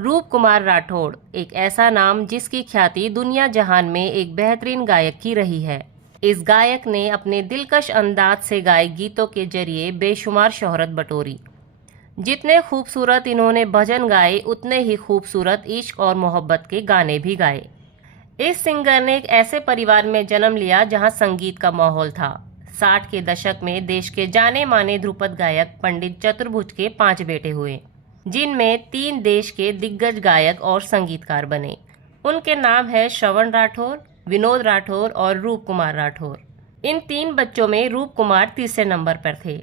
रूप कुमार राठौड़ एक ऐसा नाम जिसकी ख्याति दुनिया जहान में एक बेहतरीन गायक की रही है। इस गायक ने अपने दिलकश अंदाज से गाए गीतों के जरिए बेशुमार शोहरत बटोरी। जितने खूबसूरत इन्होंने भजन गाए, उतने ही खूबसूरत इश्क और मोहब्बत के गाने भी गाए। इस सिंगर ने एक ऐसे परिवार में जन्म लिया जहां संगीत का माहौल था। 60 के दशक में देश के जाने माने ध्रुपद गायक पंडित चतुर्भुज के 5 बेटे हुए, जिनमें 3 देश के दिग्गज गायक और संगीतकार बने। उनके नाम है श्रवण राठौर, विनोद राठौर और रूप कुमार राठौर। इन 3 बच्चों में रूप कुमार तीसरे नंबर पर थे।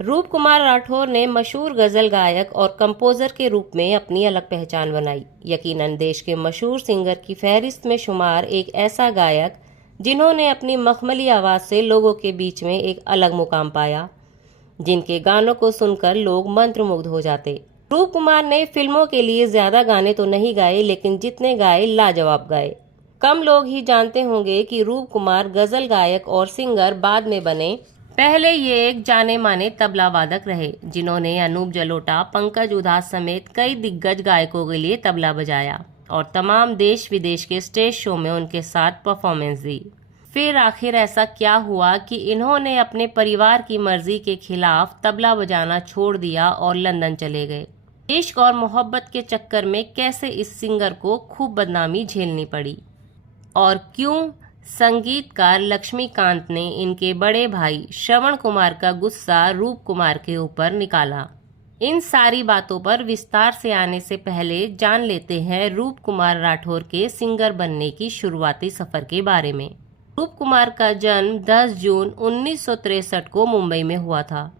रूप कुमार राठौर ने मशहूर गजल गायक और कंपोजर के रूप में अपनी अलग पहचान बनाई। यकीनन देश के मशहूर सिंगर की फहरिस्त में शुमार एक ऐसा गायक जिन्होंने अपनी मखमली आवाज से लोगों के बीच में एक अलग मुकाम पाया, जिनके गानों को सुनकर लोग मंत्रमुग्ध हो जाते। रूप कुमार ने फिल्मों के लिए ज्यादा गाने तो नहीं गाए, लेकिन जितने गाए लाजवाब गाए। कम लोग ही जानते होंगे कि रूप कुमार गजल गायक और सिंगर बाद में बने। पहले ये एक जाने माने तबला वादक रहे, जिन्होंने अनूप जलोटा, पंकज उधास समेत कई दिग्गज गायकों के लिए तबला बजाया और तमाम देश विदेश के स्टेज शो में उनके साथ परफॉर्मेंस दी। फिर आखिर ऐसा क्या हुआ कि इन्होंने अपने परिवार की मर्जी के खिलाफ तबला बजाना छोड़ दिया और लंदन चले गए। इश्क और मोहब्बत के चक्कर में कैसे इस सिंगर को खूब बदनामी झेलनी पड़ी, और क्यों संगीतकार लक्ष्मीकांत ने इनके बड़े भाई श्रवण कुमार का गुस्सा रूप कुमार के ऊपर निकाला। इन सारी बातों पर विस्तार से आने से पहले जान लेते हैं रूप कुमार राठौर के सिंगर बनने की शुरुआती सफर के बारे में। रूप कुमार का जन्म 10 जून 1963 को मुंबई में हुआ था।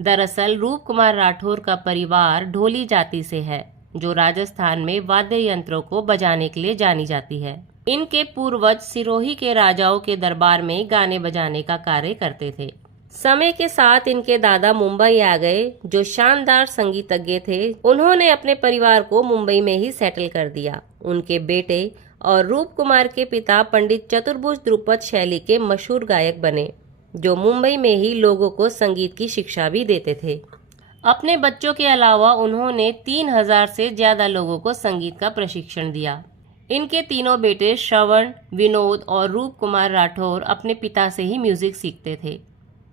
दरअसल रूप कुमार राठौर का परिवार ढोली जाति से है, जो राजस्थान में वाद्य यंत्रों को बजाने के लिए जानी जाती है। इनके पूर्वज सिरोही के राजाओं के दरबार में गाने बजाने का कार्य करते थे। समय के साथ इनके दादा मुंबई आ गए, जो शानदार संगीतज्ञ थे। उन्होंने अपने परिवार को मुंबई में ही सेटल कर दिया। उनके बेटे और रूप कुमार के पिता पंडित चतुर्भुज ध्रुपद शैली के मशहूर गायक बने, जो मुंबई में ही लोगों को संगीत की शिक्षा भी देते थे। अपने बच्चों के अलावा उन्होंने 3000 से ज्यादा लोगों को संगीत का प्रशिक्षण दिया। इनके तीनों बेटे श्रवण, विनोद और रूप कुमार राठौर अपने पिता से ही म्यूजिक सीखते थे।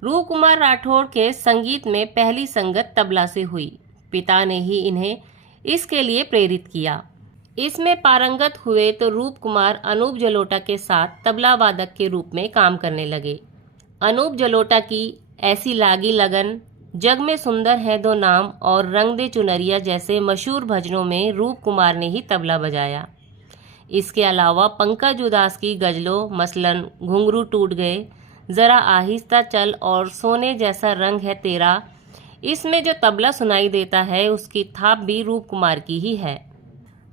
रूप कुमार राठौर के संगीत में पहली संगत तबला से हुई। पिता ने ही इन्हें इसके लिए प्रेरित किया। इसमें पारंगत हुए तो रूप कुमार अनूप जलोटा के साथ तबला वादक के रूप में काम करने लगे। अनूप जलोटा की ऐसी लागी लगन, जग में सुंदर है दो नाम और रंग दे चुनरिया जैसे मशहूर भजनों में रूप कुमार ने ही तबला बजाया। इसके अलावा पंकज उधास की गजलों, मसलन घुंघरू टूट गए, जरा आहिस्ता चल और सोने जैसा रंग है तेरा, इसमें जो तबला सुनाई देता है उसकी थाप भी रूप कुमार की ही है।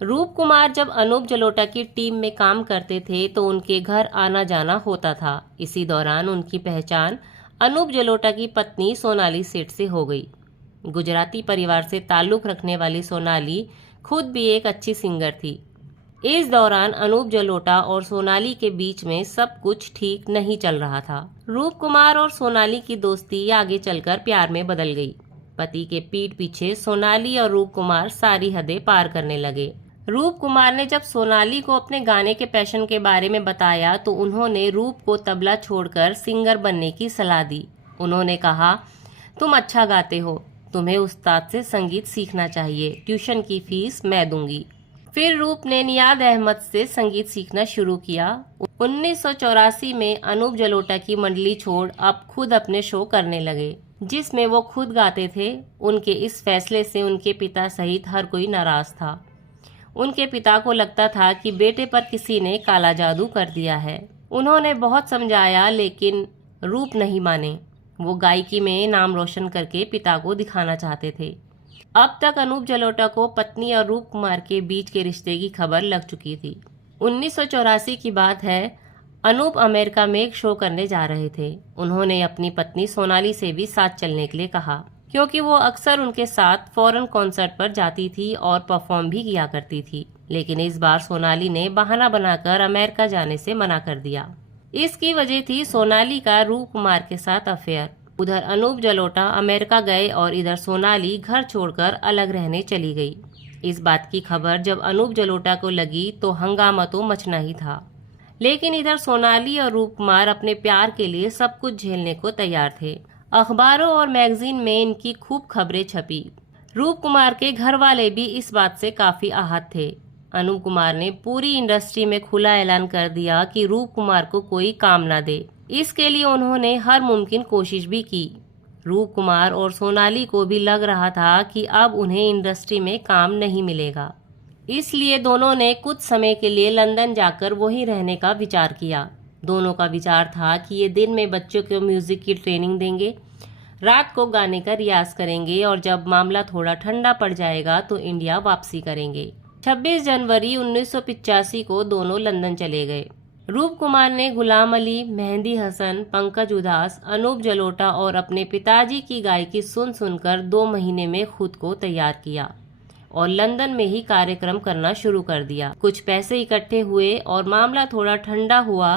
रूप कुमार जब अनूप जलोटा की टीम में काम करते थे तो उनके घर आना जाना होता था। इसी दौरान उनकी पहचान अनूप जलोटा की पत्नी सोनाली सेठ से हो गई। गुजराती परिवार से ताल्लुक रखने वाली सोनाली खुद भी एक अच्छी सिंगर थी। इस दौरान अनूप जलोटा और सोनाली के बीच में सब कुछ ठीक नहीं चल रहा था। रूप कुमार और सोनाली की दोस्ती आगे चलकर प्यार में बदल गई। पति के पीठ पीछे सोनाली और रूप कुमार सारी हदें पार करने लगे। रूप कुमार ने जब सोनाली को अपने गाने के पैशन के बारे में बताया तो उन्होंने रूप को तबला छोड़कर सिंगर बनने की सलाह दी। उन्होंने कहा, तुम अच्छा गाते हो, तुम्हें उस्ताद से संगीत सीखना चाहिए, ट्यूशन की फीस मैं दूंगी। फिर रूप ने नियाद अहमद से संगीत सीखना शुरू किया। 1984 में अनूप जलोटा की मंडली छोड़ अब खुद अपने शो करने लगे, जिसमें वो खुद गाते थे। उनके इस फैसले से उनके पिता सहित हर कोई नाराज था। उनके पिता को लगता था कि बेटे पर किसी ने काला जादू कर दिया है। उन्होंने बहुत समझाया, लेकिन रूप नहीं माने। वो गायकी में नाम रोशन करके पिता को दिखाना चाहते थे। अब तक अनूप जलोटा को पत्नी और रूप कुमार के बीच के रिश्ते की खबर लग चुकी थी। 1984 की बात है। अनूप अमेरिका में एक शो करने जा रहे थे। उन्होंने अपनी पत्नी सोनाली से भी साथ चलने के लिए कहा, क्योंकि वो अक्सर उनके साथ फॉरेन कॉन्सर्ट पर जाती थी और परफॉर्म भी किया करती थी। लेकिन इस बार सोनाली ने बहाना बनाकर अमेरिका जाने से मना कर दिया। इसकी वजह थी सोनाली का रूप कुमार के साथ अफेयर। उधर अनूप जलोटा अमेरिका गए और इधर सोनाली घर छोड़कर अलग रहने चली गई। इस बात की खबर जब अनूप जलोटा को लगी तो हंगामा तो मचना ही था। लेकिन इधर सोनाली और रूप कुमार अपने प्यार के लिए सब कुछ झेलने को तैयार थे। अखबारों और मैगजीन में इनकी खूब खबरें छपी। रूप कुमार के घर वाले भी इस बात से काफी आहत थे। अनूप कुमार ने पूरी इंडस्ट्री में खुला ऐलान कर दिया कि रूप कुमार को कोई काम ना दे। इसके लिए उन्होंने हर मुमकिन कोशिश भी की। रूप कुमार और सोनाली को भी लग रहा था कि अब उन्हें इंडस्ट्री में काम नहीं मिलेगा। इसलिए दोनों ने कुछ समय के लिए लंदन जाकर वहीं रहने का विचार किया। दोनों का विचार था कि ये दिन में बच्चों को म्यूजिक की ट्रेनिंग देंगे, रात को गाने का रियाज करेंगे और जब मामला थोड़ा ठंडा पड़ जाएगा तो इंडिया वापसी करेंगे। 26 जनवरी 1985 को दोनों लंदन चले गए। रूप कुमार ने गुलाम अली, मेहंदी हसन, पंकज उधास, अनूप जलोटा और अपने पिताजी की गायकी सुन सुनकर 2 महीने में खुद को तैयार किया और लंदन में ही कार्यक्रम करना शुरू कर दिया। कुछ पैसे इकट्ठे हुए और मामला थोड़ा ठंडा हुआ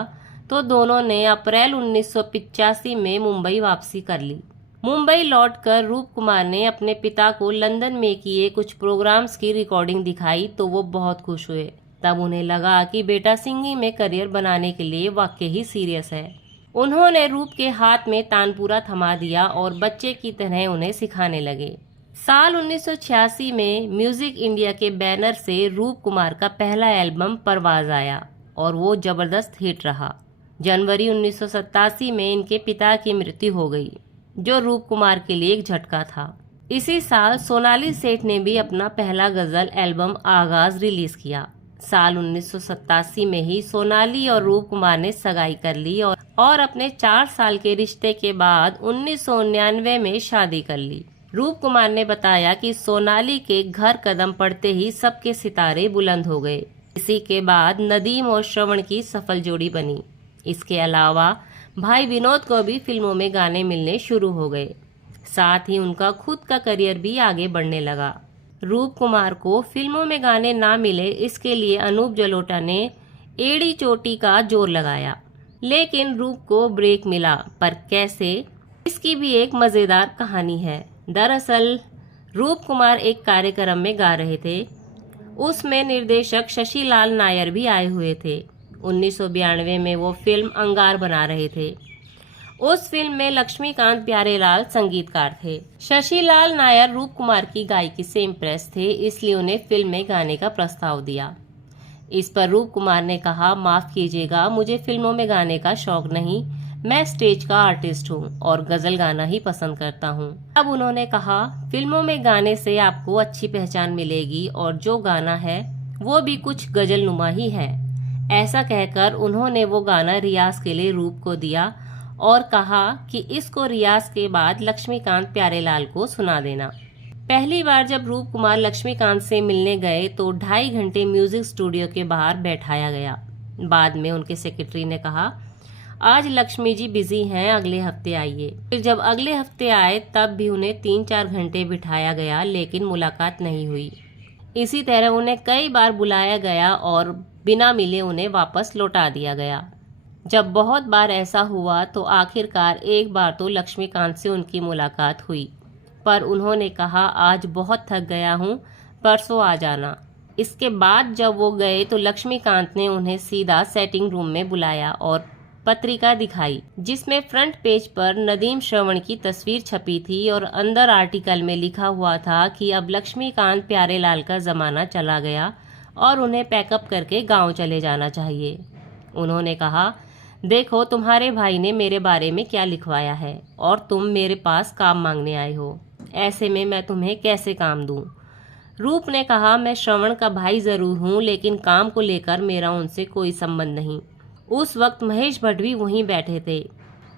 तो दोनों ने अप्रैल 1985 में मुंबई वापसी कर ली। मुंबई लौटकर रूप कुमार ने अपने पिता को लंदन में किए कुछ प्रोग्राम्स की रिकॉर्डिंग दिखाई तो वो बहुत खुश हुए। तब उन्हें लगा कि बेटा सिंगिंग में करियर बनाने के लिए वाकई ही सीरियस है। उन्होंने रूप के हाथ में तानपूरा थमा दिया और बच्चे की तरह उन्हें सिखाने लगे। साल 1986 में म्यूजिक इंडिया के बैनर से रूप कुमार का पहला एल्बम परवाज आया और वो जबरदस्त हिट रहा। जनवरी 1987 में इनके पिता की मृत्यु हो गई, जो रूप कुमार के लिए एक झटका था। इसी साल सोनाली सेठ ने भी अपना पहला गजल एल्बम आगाज रिलीज किया। साल 1987 में ही सोनाली और रूप कुमार ने सगाई कर ली और अपने 4 साल के रिश्ते के बाद 1999 में शादी कर ली। रूप कुमार ने बताया कि सोनाली के घर कदम पड़ते ही सबके सितारे बुलंद हो गए। इसी के बाद नदीम और श्रवण की सफल जोड़ी बनी। इसके अलावा भाई विनोद को भी फिल्मों में गाने मिलने शुरू हो गए। साथ ही उनका खुद का करियर भी आगे बढ़ने लगा। रूप कुमार को फिल्मों में गाने ना मिले, इसके लिए अनूप जलोटा ने एड़ी चोटी का जोर लगाया, लेकिन रूप को ब्रेक मिला। पर कैसे, इसकी भी एक मजेदार कहानी है। दरअसल रूप कुमार एक कार्यक्रम में गा रहे थे। उसमें निर्देशक शशि लाल नायर भी आए हुए थे। 1992 में वो फिल्म अंगार बना रहे थे। उस फिल्म में लक्ष्मीकांत प्यारेलाल संगीतकार थे। शशि लाल नायर रूप कुमार की गायकी से इम्प्रेस थे, इसलिए उन्हें फिल्म में गाने का प्रस्ताव दिया। इस पर रूप कुमार ने कहा, माफ कीजिएगा, मुझे फिल्मों में गाने का शौक नहीं, मैं स्टेज का आर्टिस्ट हूँ और गजल गाना ही पसंद करता हूँ। अब उन्होंने कहा, फिल्मों में गाने से आपको अच्छी पहचान मिलेगी और जो गाना है वो भी कुछ गजल नुमा ही है। ऐसा कहकर उन्होंने वो गाना रियाज के लिए रूप को दिया और कहा कि इसको रियाज के बाद लक्ष्मीकांत प्यारेलाल को सुना देना। पहली बार जब रूप कुमार लक्ष्मीकांत से मिलने गए तो 2.5 घंटे म्यूजिक स्टूडियो के बाहर बैठाया गया। बाद में उनके सेक्रेटरी ने कहा, आज लक्ष्मी जी बिजी हैं, अगले हफ्ते आइए। फिर जब अगले हफ्ते आए तब भी उन्हें 3-4 घंटे बिठाया गया, लेकिन मुलाकात नहीं हुई। इसी तरह उन्हें कई बार बुलाया गया और बिना मिले उन्हें वापस लौटा दिया गया। जब बहुत बार ऐसा हुआ तो आखिरकार एक बार तो लक्ष्मीकांत से उनकी मुलाकात हुई, पर उन्होंने कहा, आज बहुत थक गया हूँ, परसों आ जाना। इसके बाद जब वो गए तो लक्ष्मीकांत ने उन्हें सीधा सेटिंग रूम में बुलाया और पत्रिका दिखाई, जिसमें फ्रंट पेज पर नदीम श्रवण की तस्वीर छपी थी और अंदर आर्टिकल में लिखा हुआ था कि अब लक्ष्मीकांत प्यारेलाल का जमाना चला गया और उन्हें पैकअप करके गांव चले जाना चाहिए। उन्होंने कहा, देखो तुम्हारे भाई ने मेरे बारे में क्या लिखवाया है और तुम मेरे पास काम मांगने आए हो, ऐसे में मैं तुम्हें कैसे काम दूं? रूप ने कहा, मैं श्रवण का भाई जरूर हूं, लेकिन काम को लेकर मेरा उनसे कोई संबंध नहीं। उस वक्त महेश भट्ट भी वहीं बैठे थे।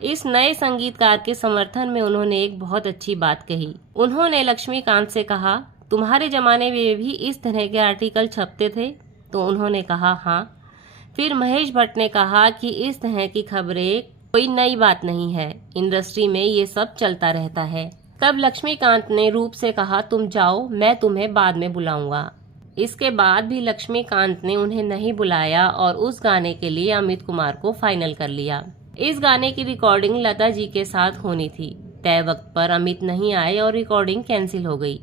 इस नए संगीतकार के समर्थन में उन्होंने एक बहुत अच्छी बात कही। उन्होंने लक्ष्मीकांत से कहा, तुम्हारे जमाने में भी इस तरह के आर्टिकल छपते थे? तो उन्होंने कहा, हाँ। फिर महेश भट्ट ने कहा कि इस तरह की खबरें कोई नई बात नहीं है, इंडस्ट्री में ये सब चलता रहता है। तब लक्ष्मीकांत ने रूप से कहा, तुम जाओ, मैं तुम्हें बाद में बुलाऊंगा। इसके बाद भी लक्ष्मीकांत ने उन्हें नहीं बुलाया और उस गाने के लिए अमित कुमार को फाइनल कर लिया। इस गाने की रिकॉर्डिंग लता जी के साथ होनी थी। तय वक्त पर अमित नहीं आए और रिकॉर्डिंग कैंसिल हो गई।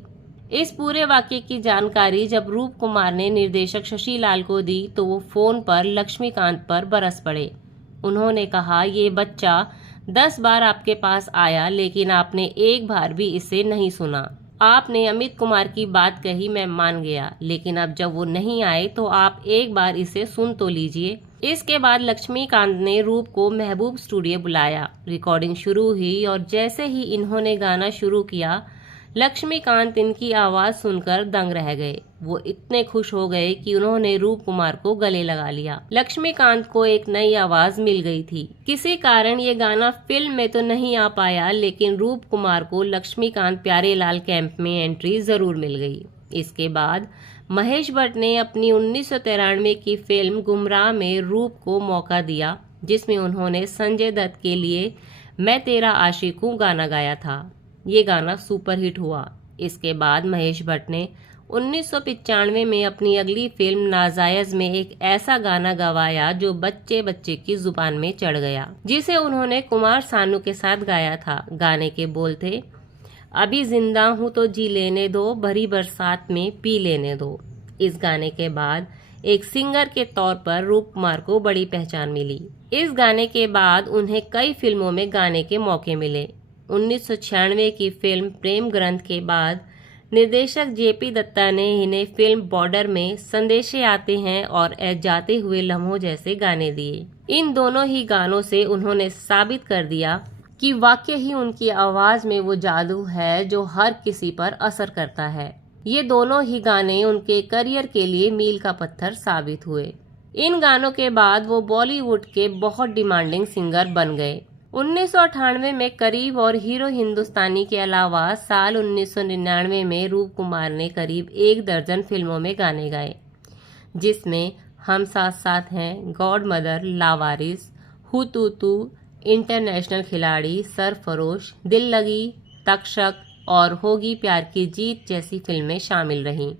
इस पूरे वाक्य की जानकारी जब रूप कुमार ने निर्देशक शशि लाल को दी तो वो फोन पर लक्ष्मीकांत पर बरस पड़े। उन्होंने कहा, ये बच्चा 10 बार आपके पास आया लेकिन आपने एक बार भी इसे नहीं सुना। आपने अमित कुमार की बात कही, मैं मान गया, लेकिन अब जब वो नहीं आए तो आप एक बार इसे सुन तो लीजिए। इसके बाद लक्ष्मीकांत ने रूप को महबूब स्टूडियो बुलाया। रिकॉर्डिंग शुरू हुई और जैसे ही इन्होंने गाना शुरू किया, लक्ष्मीकांत इनकी आवाज सुनकर दंग रह गए। वो इतने खुश हो गए कि उन्होंने रूप कुमार को गले लगा लिया। लक्ष्मीकांत को एक नई आवाज मिल गई थी। किसी कारण ये गाना फिल्म में तो नहीं आ पाया, लेकिन रूप कुमार को लक्ष्मीकांत प्यारेलाल कैंप में एंट्री जरूर मिल गई। इसके बाद महेश भट्ट ने अपनी 1993 की फिल्म गुमराह में रूप को मौका दिया, जिसमें उन्होंने संजय दत्त के लिए मैं तेरा आशिक हूँ गाना गाया था। ये गाना सुपरहिट हुआ। इसके बाद महेश भट्ट ने 1995 में अपनी अगली फिल्म नाजायज में एक ऐसा गाना गवाया जो बच्चे बच्चे की जुबान में चढ़ गया, जिसे उन्होंने कुमार सानू के साथ गाया था। गाने के बोल थे, अभी जिंदा हूँ तो जी लेने दो, भरी बरसात में पी लेने दो। इस गाने के बाद एक सिंगर के तौर पर रूप कुमार को बड़ी पहचान मिली। इस गाने के बाद उन्हें कई फिल्मों में गाने के मौके मिले। 1996 की फिल्म प्रेम ग्रंथ के बाद निर्देशक जेपी दत्ता ने इन्हें फिल्म बॉर्डर में संदेशे आते हैं और ए जाते हुए लम्हों जैसे गाने दिए। इन दोनों ही गानों से उन्होंने साबित कर दिया कि वाकई ही उनकी आवाज में वो जादू है जो हर किसी पर असर करता है। ये दोनों ही गाने उनके करियर के लिए मील का पत्थर साबित हुए। इन गानों के बाद वो बॉलीवुड के बहुत डिमांडिंग सिंगर बन गए। 1998 में करीब और हीरो हिंदुस्तानी के अलावा साल 1999 में रूप कुमार ने करीब 1 दर्जन फिल्मों में गाने गाए, जिसमें हम साथ साथ हैं, गॉड मदर, लावारिस, हू तू तू, इंटरनेशनल खिलाड़ी, सरफरोश, दिल लगी, तक्षक और होगी प्यार की जीत जैसी फिल्में शामिल रहीं।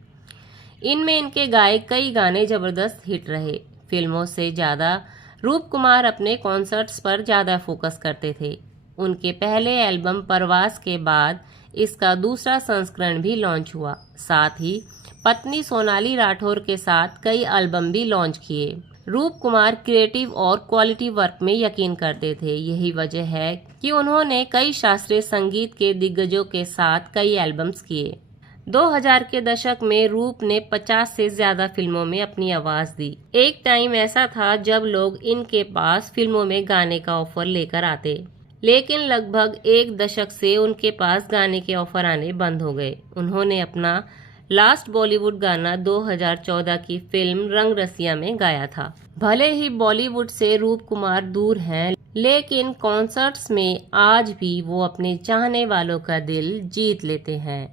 इनमें इनके गाए कई गाने जबरदस्त हिट रहे। फिल्मों से ज्यादा रूप कुमार अपने कॉन्सर्ट्स पर ज्यादा फोकस करते थे। उनके पहले एल्बम परवास के बाद इसका दूसरा संस्करण भी लॉन्च हुआ। साथ ही पत्नी सोनाली राठौर के साथ कई एल्बम भी लॉन्च किए। रूप कुमार क्रिएटिव और क्वालिटी वर्क में यकीन करते थे। यही वजह है कि उन्होंने कई शास्त्रीय संगीत के दिग्गजों के साथ कई एल्बम्स किए। 2000 के दशक में रूप ने 50 से ज्यादा फिल्मों में अपनी आवाज दी। एक टाइम ऐसा था जब लोग इनके पास फिल्मों में गाने का ऑफर लेकर आते, लेकिन लगभग 1 दशक से उनके पास गाने के ऑफर आने बंद हो गए। उन्होंने अपना लास्ट बॉलीवुड गाना 2014 की फिल्म रंग रसिया में गाया था। भले ही बॉलीवुड से रूप कुमार दूर हैं, लेकिन कॉन्सर्ट्स में आज भी वो अपने चाहने वालों का दिल जीत लेते हैं।